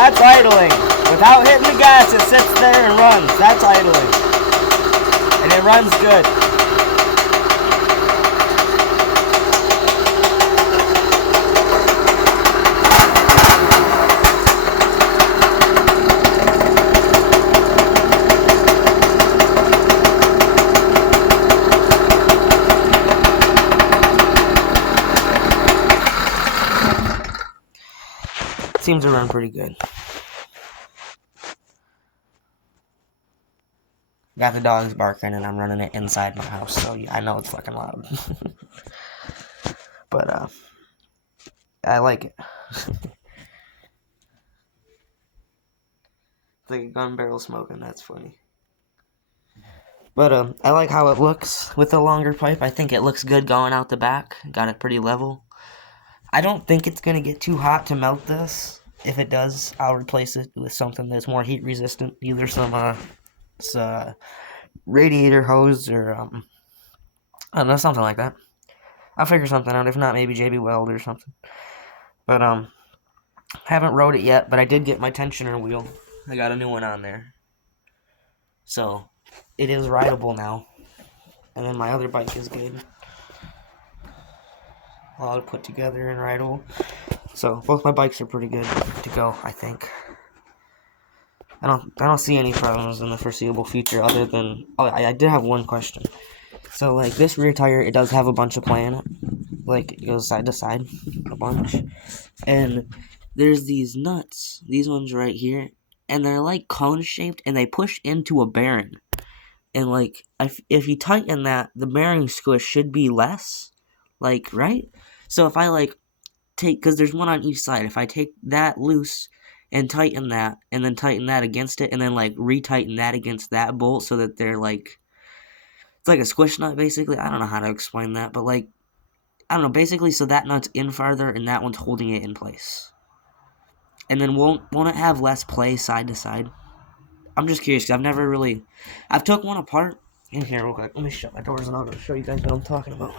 That's idling. Without hitting the gas, it sits there and runs. That's idling. And it runs good. Seems to run pretty good. Got the dogs barking and I'm running it inside my house, so yeah, I know it's fucking loud. But, I like it. It's like a gun barrel smoking, that's funny. But, I like how it looks with the longer pipe. I think it looks good going out the back. Got it pretty level. I don't think it's gonna get too hot to melt this. If it does, I'll replace it with something that's more heat resistant. Either some, radiator hose or, I don't know, something like that. I'll figure something out. If not, maybe JB Weld or something. But, haven't rode it yet, but I did get my tensioner wheel. I got a new one on there. So, it is rideable now. And then my other bike is good. All put together and rideable. So, both my bikes are pretty good to go, I think. I don't see any problems in the foreseeable future other than... Oh, I did have one question. So, like, this rear tire, it does have a bunch of play in it. Like, it goes side to side, a bunch. And there's these nuts, these ones right here, and they're, like, cone-shaped, and they push into a bearing. And, like, if you tighten that, the bearing squish should be less. Like, right? So if I, like, because there's one on each side. If I take that loose and tighten that, and then tighten that against it, and then, like, retighten that against that bolt so that they're, like, it's like a squish nut, basically. I don't know how to explain that, but, like, I don't know, basically so that nut's in farther and that one's holding it in place. And then won't it have less play side to side? I'm just curious, because I've never really... I've took one apart. In here, real quick. Let me shut my doors and I'm going to show you guys what I'm talking about.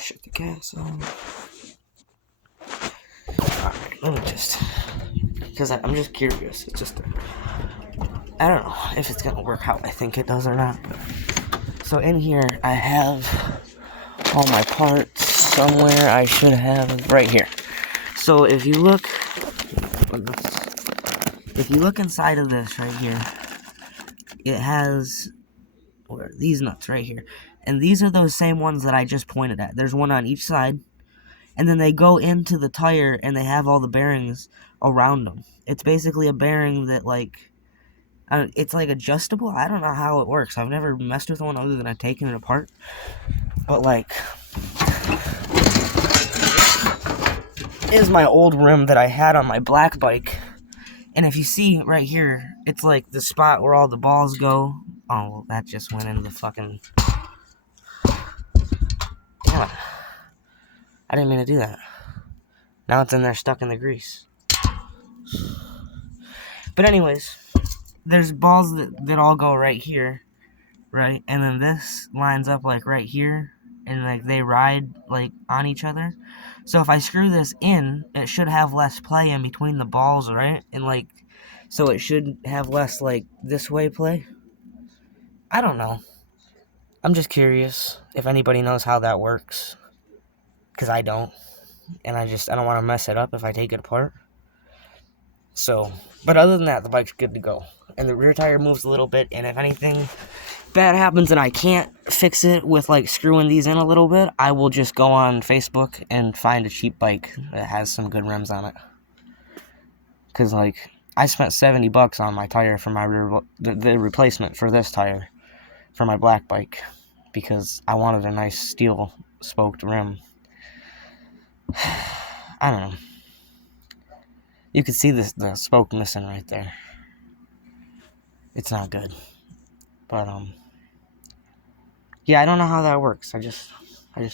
Shut the gas on. Alright, let me just... Because I'm just curious. It's just... I don't know if it's going to work how I think it does or not. So in here, I have all my parts somewhere. I should have right here. So if you look inside of this right here, it has these nuts right here. And these are those same ones that I just pointed at. There's one on each side. And then they go into the tire and they have all the bearings around them. It's basically a bearing that, like, it's like adjustable. I don't know how it works. I've never messed with one other than I've taken it apart. But, like, is my old rim that I had on my black bike. And if you see right here, it's like the spot where all the balls go. Oh, well, that just went into the fucking... Damn it. I didn't mean to do that. Now it's in there stuck in the grease. But anyways, there's balls that all go right here, right? And then this lines up like right here, and like they ride like on each other. So if I screw this in, it should have less play in between the balls, right? And like, so it should have less like this way play. I don't know. I'm just curious if anybody knows how that works. Because I don't. And I don't want to mess it up if I take it apart. So, but other than that, the bike's good to go. And the rear tire moves a little bit, and if anything bad happens and I can't fix it with, like, screwing these in a little bit, I will just go on Facebook and find a cheap bike that has some good rims on it. Because, like, I spent $70 on my tire for my the replacement for this tire for my black bike. Because I wanted a nice steel spoked rim. I don't know. You can see the spoke missing right there. It's not good. But, yeah, I don't know how that works. I just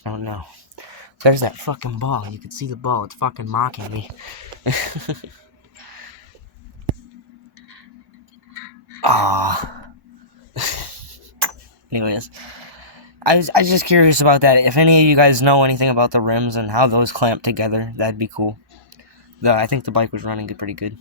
don't know. There's that fucking ball. You can see the ball. It's fucking mocking me. Ah. Anyways, I was just curious about that. If any of you guys know anything about the rims and how those clamp together, that'd be cool. I think the bike was running pretty good.